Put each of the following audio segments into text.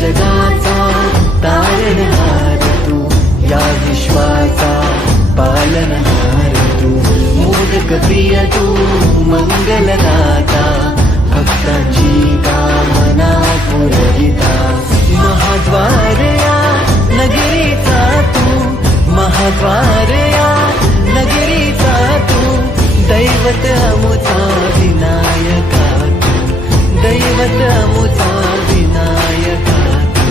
जगाचा तारणहार तू, या विश्वाचा पालनहार तू, मोदक प्रिय तू मंगलदाता, भक्तांची कामना पुरविता, महाद्वार या नगरीचा तू, महाद्वार या नगरीचा तू, दैवत अमुता विनायका तू, दैवत अमुता विनायका तू.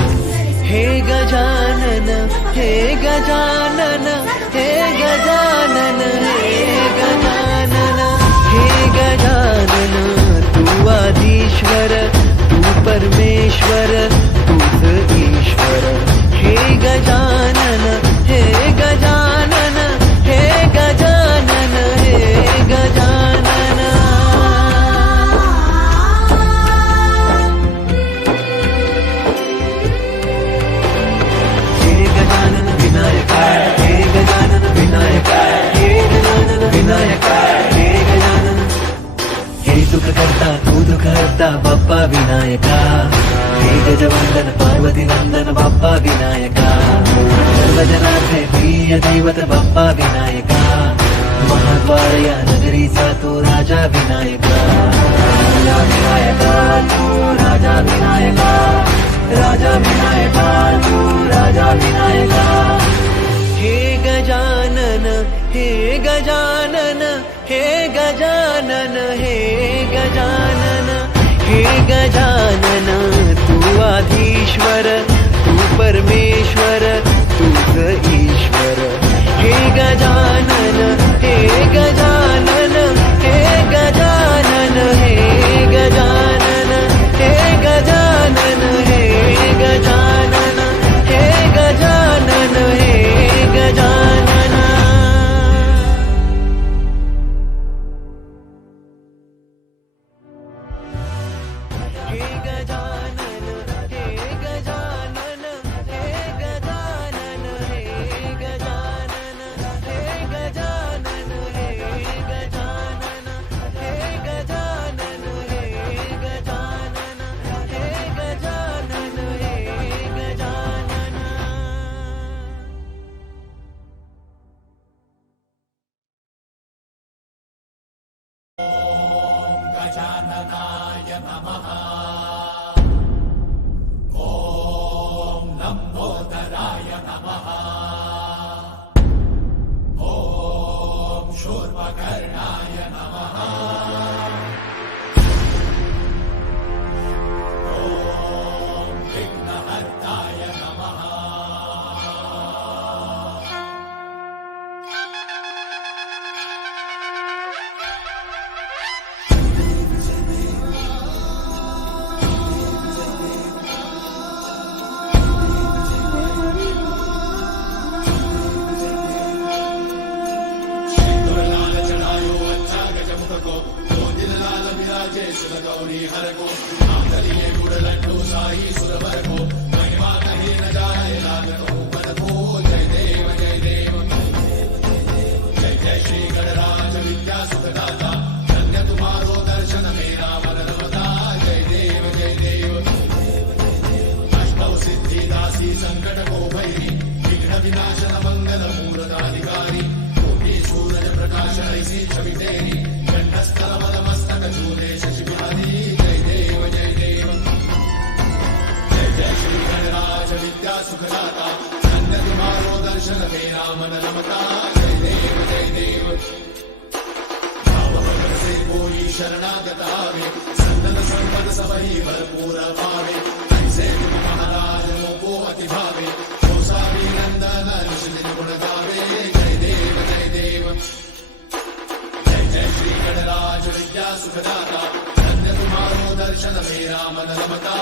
हे गजानन हे गजानन हे गजानन हे गजानन हे गजानन, तू आधीश्वर तू परमेश्वर तूच ईश्वर. हे गजानन हे गजानन हे गजानन हे गजानन. हे गजानन विनायका, हे गजानन विनायका, हे गजानन विनायका, हे गजानन. हे दुःख करता तू दुःख हरता बाप्पा विनायका, हे गजवंदन पार्वती नंदन बाप्पा विनायका, सर्वजनार्थे प्रिय दैवत बाप्पा विनायका, महाद्वार या नगरीचा तू राजा विनायका, राजा विनायका तू राजा विनायका, राजा विनायका तू राजा विनायका. हे गजानन हे गजानन हे गजानन हे गजानन हे गजानन, तू आधीश्वर तू परमेश्वर तूच ईश्वर. हे गजानन हे गजानन हे गजानन हे गजानन हे गजानन हे गजानन हे गजानन हे गजानन. हे गजानन हे गजानन हे गजानन हे गजानन हे गजानन हे गजानन हे गजानन हे गजानन हे गजानन हे गजानन. गजाननाय नमः. ॐ लम्बोदराय नमः. ॐ शूर्पकर्णाय नमः. ॐ विघ्नहर्ताय नमः. शरणागतावे संतन संपद सबही भरपूर भावे, ऐसे महाराज मोको अति भावे, गोसावी नंदन ऋषि गुण गावे. जय देव जय देव. जय जय श्री गणराज विद्या सुखदाता, धन्य तुम्हारो दर्शन मेरा मन रमता.